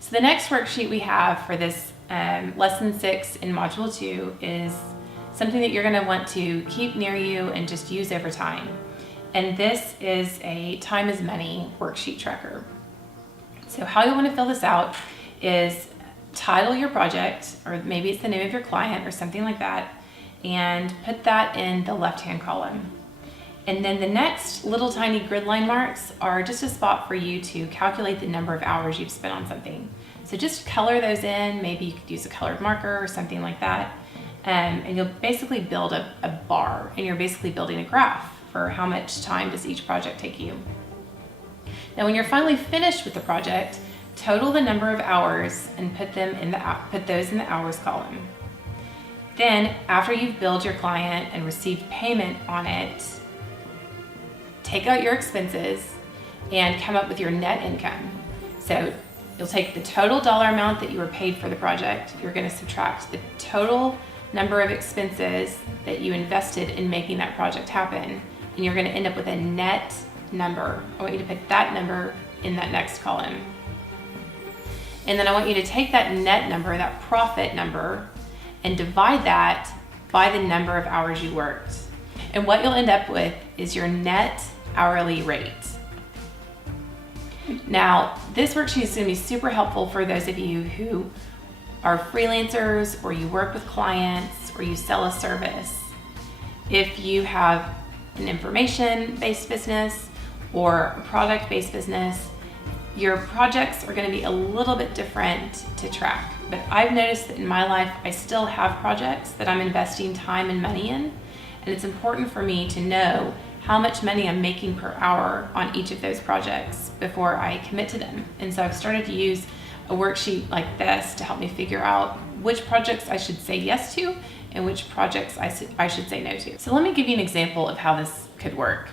So the next worksheet we have for this lesson 6 in module 2 is something that you're going to want to keep near you and just use over time. And this is a time is money worksheet tracker. So how you want to fill this out is title your project, or maybe it's the name of your client or something like that, and put that in the left-hand column. And then the next little tiny grid line marks are just a spot for you to calculate the number of hours you've spent on something. So just color those in. Maybe you could use a colored marker or something like that. And you'll basically build a bar, and you're basically building a graph for how much time does each project take you. Now when you're finally finished with the project, total the number of hours and put those in the hours column. Then after you've billed your client and received payment on it, take out your expenses and come up with your net income. So you'll take the total dollar amount that you were paid for the project. You're going to subtract the total number of expenses that you invested in making that project happen, and you're going to end up with a net number. I want you to put that number in that next column. And then I want you to take that net number, that profit number, and divide that by the number of hours you worked. And what you'll end up with is your net hourly rate. Now, this worksheet is going to be super helpful for those of you who are freelancers, or you work with clients, or you sell a service. If you have an information-based business or a product-based business, your projects are going to be a little bit different to track. But I've noticed that in my life, I still have projects that I'm investing time and money in, and it's important for me to know how much money I'm making per hour on each of those projects before I commit to them. And so I've started to use a worksheet like this to help me figure out which projects I should say yes to and which projects I should say no to. So let me give you an example of how this could work.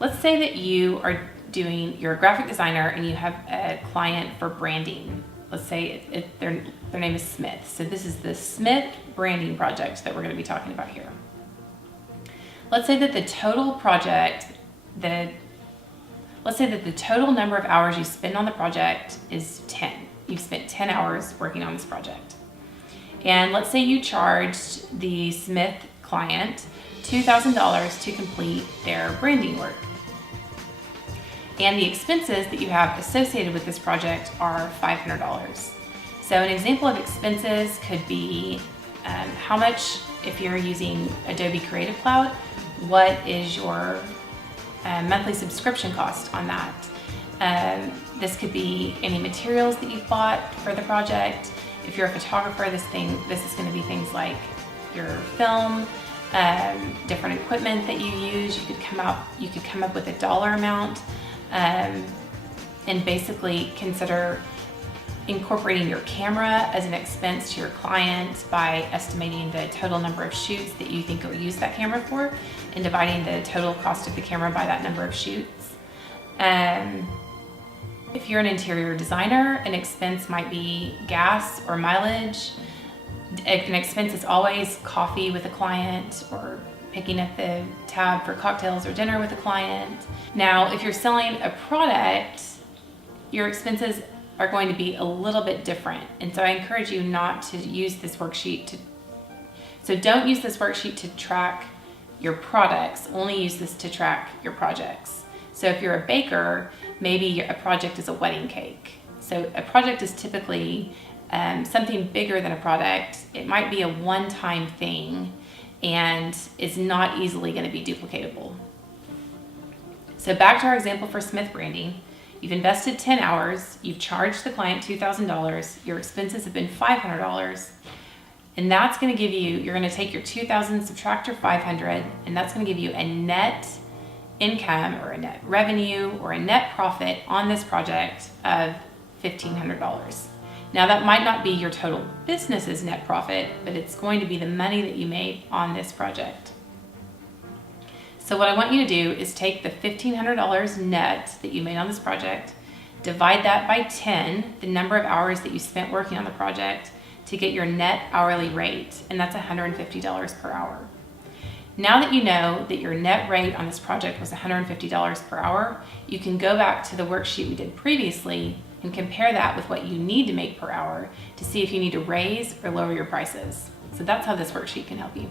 Let's say that you're a graphic designer and you have a client for branding. Let's say their name is Smith. So this is the Smith branding project that we're going to be talking about here. Let's say that the total number of hours you spend on the project is 10. You've spent 10 hours working on this project. And let's say you charged the Smith client $2,000 to complete their branding work. And the expenses that you have associated with this project are $500. So an example of expenses could be how much, if you're using Adobe Creative Cloud, what is your monthly subscription cost on that? This could be any materials that you've bought for the project. If you're a photographer, this is going to be things like your film, different equipment that you use. You could come up with a dollar amount, and basically consider incorporating your camera as an expense to your client by estimating the total number of shoots that you think you'll use that camera for, and dividing the total cost of the camera by that number of shoots. If you're an interior designer, an expense might be gas or mileage. An expense is always coffee with a client, or picking up the tab for cocktails or dinner with a client. Now, if you're selling a product, your expenses are going to be a little bit different. And so I encourage you not to use this worksheet don't use this worksheet to track your products, only use this to track your projects. So if you're a baker, maybe a project is a wedding cake. So a project is typically something bigger than a product. It might be a one-time thing and is not easily going to be duplicatable. So back to our example for Smith branding. You've invested 10 hours, you've charged the client $2,000, your expenses have been $500, and that's going to give you, you're going to take your $2,000, subtract your $500, and that's going to give you a net income, or a net revenue, or a net profit on this project of $1,500. Now that might not be your total business's net profit, but it's going to be the money that you made on this project. So what I want you to do is take the $1,500 net that you made on this project, divide that by 10, the number of hours that you spent working on the project, to get your net hourly rate, and that's $150 per hour. Now that you know that your net rate on this project was $150 per hour, you can go back to the worksheet we did previously and compare that with what you need to make per hour to see if you need to raise or lower your prices. So that's how this worksheet can help you.